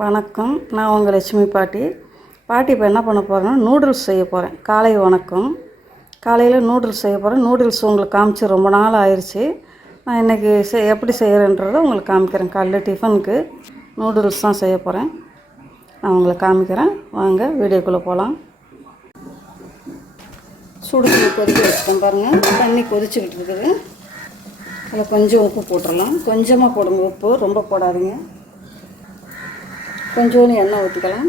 வணக்கம். நான் உங்கள் லட்சுமி பாட்டி. பாட்டி இப்போ என்ன பண்ண போகிறேன்னா நூடுல்ஸ் செய்ய போகிறேன் காலை வணக்கம். காலையில் நூடுல்ஸ் செய்ய போகிறேன் நூடுல்ஸ் உங்களுக்கு காமிச்சு ரொம்ப நாள் ஆயிடுச்சு நான் இன்றைக்கி செய் எப்படி செய்கிறேன்றதை உங்களுக்கு காமிக்கிறேன். காலைல டிஃபனுக்கு நூடுல்ஸ் தான் செய்ய போகிறேன் நான் உங்களுக்கு காமிக்கிறேன். வாங்க வீடியோக்குள்ளே போகலாம் சுடு தண்ணி கொதிக்க வச்சுட்டேன் பாருங்கள் தண்ணி கொதிச்சுக்கிட்டு இருக்குது. அதில் கொஞ்சம் உப்பு போட்டுடலாம். கொஞ்சமாக போடுங்க உப்பு. ரொம்ப போடாதீங்க. கொஞ்சோண்டு எண்ணெய் ஊற்றிக்கலாம்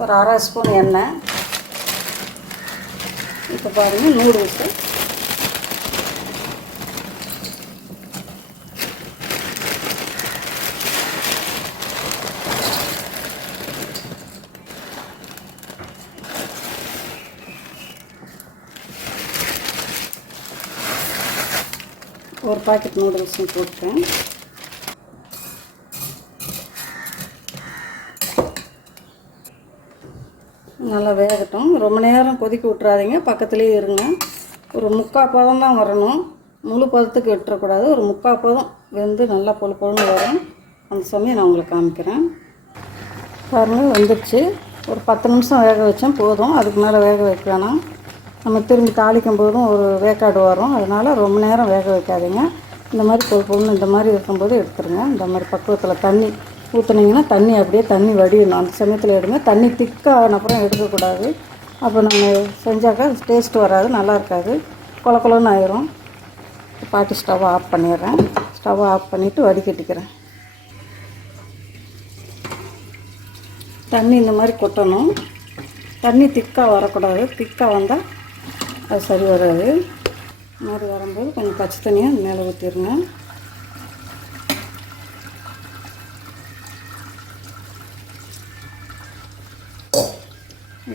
ஒரு அரை ஸ்பூன் எண்ணெய். இப்போ பாருங்கள் நூடுல்ஸு. ஒரு பாக்கெட் நூடுல்ஸும் போட்டேன் நல்லா வேகட்டும். ரொம்ப நேரம் கொதிக்க விட்றாதீங்க பக்கத்துலேயே இருங்க. ஒரு முக்கால் பதம் தான் வரணும். முழு பதத்துக்கு விட்டுறக்கூடாது ஒரு முக்கால் பதம் வெந்து நல்லா பொழு பொழுன்னு வரும். அந்த சமயம் நான் உங்களுக்கு காமிக்கிறேன். பாருங்கள் வந்துடுச்சு ஒரு பத்து நிமிஷம் வேக வச்சேன். போதும். அதுக்கு மேலே வேக வைக்க வேணாம். நம்ம திரும்பி தாளிக்கும் போதும் ஒரு வேக்காடு வரும். அதனால் ரொம்ப நேரம் வேக வைக்காதீங்க. இந்த மாதிரி பொழு பொழுன்னு இந்த மாதிரி இருக்கும்போது எடுத்துருங்க. இந்த மாதிரி பக்குவத்தில் தண்ணி ஊற்றுனீங்கன்னா தண்ணி அப்படியே தண்ணி வடியணும். அந்த சமயத்தில் எடுங்க. தண்ணி திக்கான அப்புறம் எடுக்கக்கூடாது. அப்போ நம்ம செஞ்சாக்கா டேஸ்ட் வராது நல்லா இருக்காது. கொல கொலன்னு ஆயிரும். பாட்டி ஸ்டவ்வை ஆஃப் பண்ணிடுறேன். ஸ்டவ்வை ஆஃப் பண்ணிவிட்டு வடிகட்டிக்கிறேன் தண்ணி இந்த மாதிரி கொட்டணும். தண்ணி திக்காக வரக்கூடாது. திக்காக வந்தால் அது சரி வராது. இந்த மாதிரி வரும்போது கொஞ்சம் பச்சை தண்ணியாக மேலே ஊற்றிடுங்க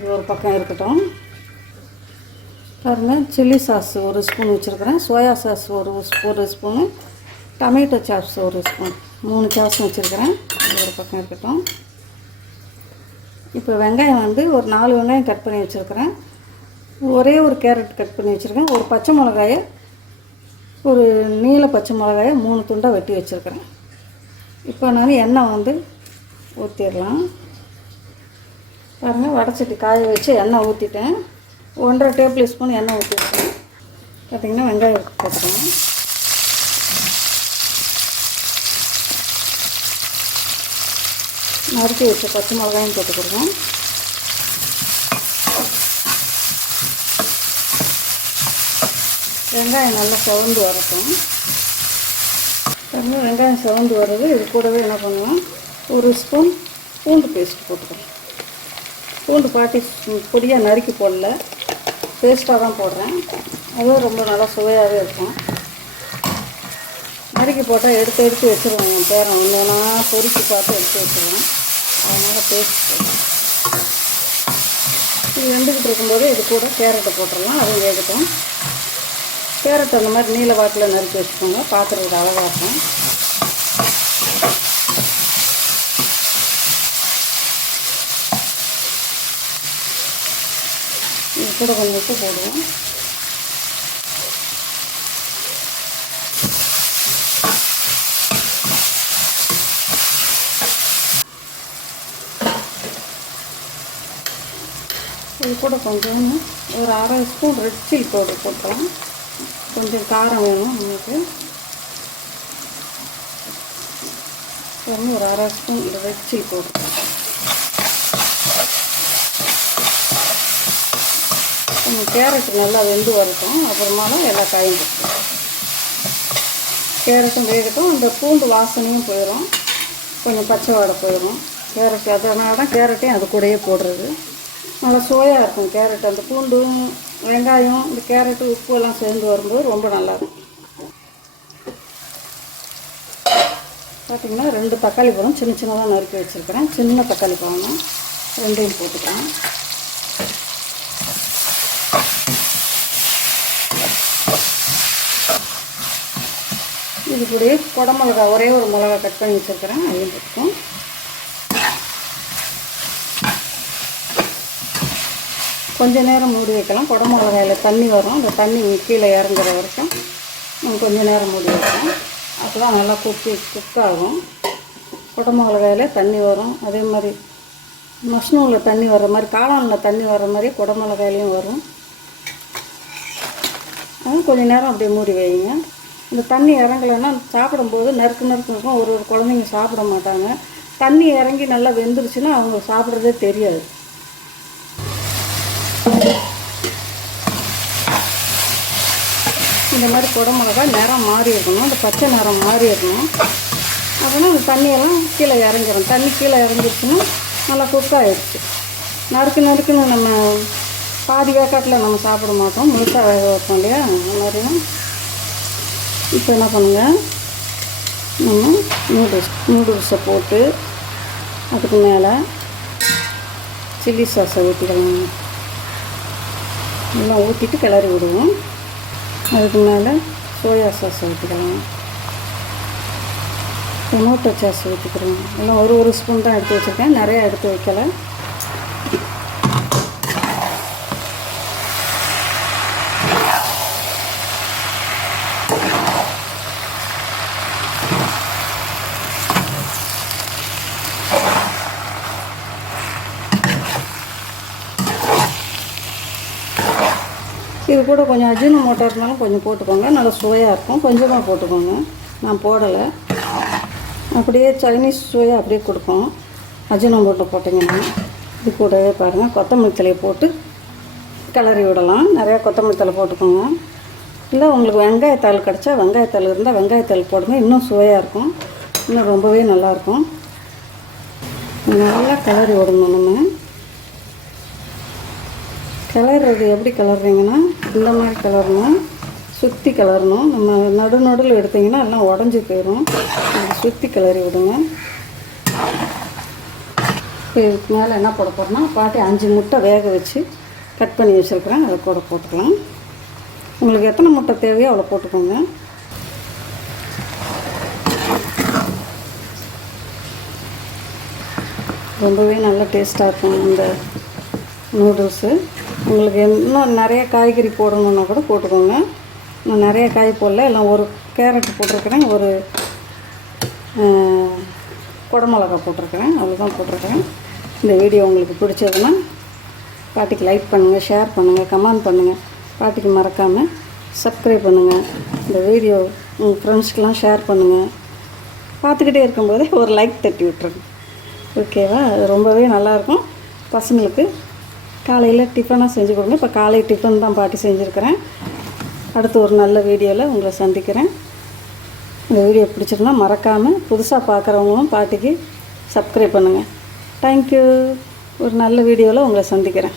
இது ஒரு பக்கம் இருக்கட்டும். பாருங்கள் சில்லி சாஸ் ஒரு ஸ்பூன் வச்சுருக்கிறேன். சோயா சாஸ் ஒரு ஒரு ஸ்பூனு டமேட்டோ சாப்ஸ் ஒரு ஸ்பூன் மூணு சாப்ஸ் வச்சுருக்கிறேன். இது ஒரு பக்கம் இருக்கட்டும். இப்போ வெங்காயம் வந்து ஒரு நாலு வெங்காயம் கட் பண்ணி வச்சுருக்கிறேன். ஒரே ஒரு கேரட் கட் பண்ணி வச்சுருக்கேன். ஒரு பச்சை மிளகாயை ஒரு நீல பச்சை மிளகாயை மூணு துண்டாக வெட்டி வச்சுருக்கிறேன். இப்போ நான் எண்ணெய் வந்து ஊற்றிடலாம் பாருங்கள் வடச்சட்டி காய வச்சு எண்ணெய் ஊற்றிட்டேன் ஒன்றரை டேபிள் ஸ்பூன் எண்ணெய் ஊற்றிருக்கேன் பார்த்தீங்கன்னா வெங்காயம் போட்டுக்கணும் நறுக்கி வச்ச பச்சை மிளகாயும் போட்டுக்கிறோம் வெங்காயம் நல்லா சவுண்டு வரட்டும். பாருங்கள் வெங்காயம் சவுண்டு வர்றது இது கூடவே என்ன பண்ணுவோம்? ஒரு ஸ்பூன் பூண்டு பேஸ்ட் போட்டுக்கிறோம். பூண்டு பாட்டி பொடியாக நறுக்கி போடல. பேஸ்ட்டாக தான் போடுறேன். அதுவும் ரொம்ப நல்லா சுவையாகவே இருக்கும். நறுக்கி போட்டால் எடுத்து எடுத்து வச்சுருவோம். என் பேரன் ஒன்றுனா பொறிச்சு பார்த்து எடுத்து வச்சுருவோம். அதனால் பேஸ்ட் போடுறேன். இது வெந்துக்கிட்டு இருக்கும்போது இது கூட கேரட்டை போட்டுடலாம். அதுவும் வேகட்டும். கேரட் அந்த மாதிரி நீல வாக்கில் நறுக்கி வச்சுக்கோங்க. பார்க்குறதுக்கு அழகாக இருக்கும். கூட கொஞ்சம் உப்பு போடுவோம். இது கூட கொஞ்சம் ஒரு அரை ஸ்பூன் ரெட் சில்லி பவுடர் போட்டோம் கொஞ்சம் காரம் வேணும் உங்களுக்கு ஒரு அரை ஸ்பூன் ரெட் சில்லி பவுடர் நம்ம கேரட் நல்லா வெந்து வரட்டும். அப்புறமால எல்லா காயும் போட்டுக்கலாம் கேரட்டும் வேகட்டும். அந்த பூண்டு வாசனையும் போயிடும் கொஞ்சம் பச்சை வாடை போயிடும் கேரட் அதனால தான் கேரட்டையும் அது கூடயே போடுறது. நல்லா சுவையாக இருக்கும் கேரட். அந்த பூண்டும் வெங்காயம் இந்த கேரட்டு உப்பு எல்லாம் சேர்ந்து வரும்போது ரொம்ப நல்லாயிருக்கும் பார்த்திங்கன்னா ரெண்டு தக்காளி பழம் சின்ன சின்னதாக நறுக்கி வச்சுருக்கிறேன். சின்ன தக்காளி பழம் ரெண்டையும் போட்டுக்கிறேன். இது கூடயே குடமிளகா ஒரே ஒரு மிளகா கட் பண்ணி வச்சுருக்கிறேன். அதையும் போட்டுக்கும் கொஞ்ச நேரம் மூடி வைக்கலாம். குடமிளகாயில் தண்ணி வரும். அந்த தண்ணி கீழே இறங்குற வரைக்கும் நம்ம கொஞ்ச நேரம் மூடி வைக்கலாம். அப்போ தான் நல்லா குக்கி குக் ஆகும். குடை மிளகாயில தண்ணி வரும். அதே மாதிரி மஷ்ரூமில் தண்ணி வர்ற மாதிரி காளானில் தண்ணி வர்ற மாதிரி குடை மிளகாயிலையும் வரும். கொஞ்சம் நேரம் அப்படியே மூடி வைங்க. இந்த தண்ணி இறங்கலைன்னா சாப்பிடும்போது நறுக்கு நறுக்கு இருக்கும் ஒரு ஒரு குழந்தைங்க சாப்பிட மாட்டாங்க. தண்ணி இறங்கி நல்லா வெந்துருச்சுன்னா அவங்க சாப்பிட்றதே தெரியாது. இந்த மாதிரி குடமிளகா நிறம் மாறி இருக்கணும். இந்த பச்சை நிறம் மாறி இருக்கணும். அப்படின்னா அந்த தண்ணியெல்லாம் கீழே இறங்கிடும் தண்ணி கீழே இறங்கிருச்சுன்னா நல்லா குக் ஆயிடுச்சு நறுக்கு நறுக்குன்னு நம்ம பாதி வேக்காட்டில் நம்ம சாப்பிட மாட்டோம். முழுசாக வேக வைப்போம் இல்லையா? அந்த மாதிரியும் இப்போ என்ன பண்ணுங்கள் நம்ம நூடுல்ஸ் நூடுல்ஸை போட்டு அதுக்கு மேலே சில்லி சாஸை ஊற்றிக்கலாம் எல்லாம் ஊற்றிட்டு கிளறி விடுவோம். அதுக்கு மேலே சோயா சாஸ் ஊற்றிக்கலாம் டொமேட்டோ சாஸ் ஊற்றிக்கிறோம் எல்லாம் ஒரு ஒரு ஸ்பூன் தான் எடுத்து வச்சுருக்கேன். நிறையா எடுத்து வைக்கலை. இது கூட கொஞ்சம் அஜினோ மோட்டோ இருந்தாலும் கொஞ்சம் போட்டுக்கோங்க. நல்லா சுவையாக இருக்கும். கொஞ்சமாக போட்டுக்கோங்க. நான் போடலை. அப்படியே சைனீஸ் சுவையை அப்படியே கொடுப்போம். அஜினம் மோட்டோ போட்டிங்கன்னா இது கூடவே பாருங்கள் கொத்தமல்லி தலையை போட்டு கிளறி விடலாம். நிறையா கொத்தமல்லி தழை போட்டுக்கோங்க. இல்லை உங்களுக்கு வெங்காயத்தாள் கிடச்சா வெங்காயத்தாள் இருந்தால் வெங்காயத்தாள் போடுங்க. இன்னும் சுவையாக இருக்கும். இன்னும் ரொம்பவே நல்லாயிருக்கும் நல்லா கிளறி விடணும் நம்ம. கிளறது எப்படி கலர்றீங்கன்னா இந்த மாதிரி கலரணும் சுற்றி கலரணும் நம்ம நடு நடுவில் எடுத்திங்கன்னா எல்லாம் உடஞ்சி போயிடும் சுற்றி கிளறி விடுங்க. இப்போ இதுக்கு மேலே என்ன போட போகிறோம்னா பாட்டி அஞ்சு முட்டை வேக வச்சு கட் பண்ணி வச்சுருக்கிறேன். அதை கூட போட்டுக்கலாம். உங்களுக்கு எத்தனை முட்டை தேவையோ அவ்வளோ போட்டுக்கோங்க. ரொம்பவே நல்ல டேஸ்ட்டாக இருக்கும் இந்த நூடுல்ஸு உங்களுக்கு இன்னும் நிறைய காய்கறி போடணுன்னா கூட போட்டுக்கோங்க. இன்னும் நிறைய காய் போடல எல்லாம் ஒரு கேரட் போட்டிருக்கிறேன் ஒரு குடமிளகா போட்டிருக்கிறேன் அவ்வளோதான் போட்டிருக்கிறேன். இந்த வீடியோ உங்களுக்கு பிடிச்சதுன்னா பாட்டிக்கு லைக் பண்ணுங்கள் ஷேர் பண்ணுங்கள் கமெண்ட் பண்ணுங்கள் பாட்டிக்கு மறக்காமல் சப்ஸ்கிரைப் பண்ணுங்கள் இந்த வீடியோ உங்கள் ஃப்ரெண்ட்ஸ்க்கெலாம் ஷேர் பண்ணுங்கள் பார்த்துக்கிட்டே இருக்கும்போதே ஒரு லைக் தட்டி விட்ருங்க ஓகேவா அது ரொம்பவே நல்லாயிருக்கும் பசங்களுக்கு காலையில் டிஃபனாக செஞ்சு கொடுங்க. இப்போ காலை டிஃபன் தான் பாட்டி செஞ்சுருக்கிறேன். அடுத்து ஒரு நல்ல வீடியோவில் உங்களை சந்திக்கிறேன். இந்த வீடியோ பிடிச்சிருந்தா மறக்காமல் புதுசாக பார்க்குறவங்களும் பாட்டிக்கு சப்ஸ்கிரைப் பண்ணுங்கள் தேங்க்யூ ஒரு நல்ல வீடியோவில் உங்களை சந்திக்கிறேன்.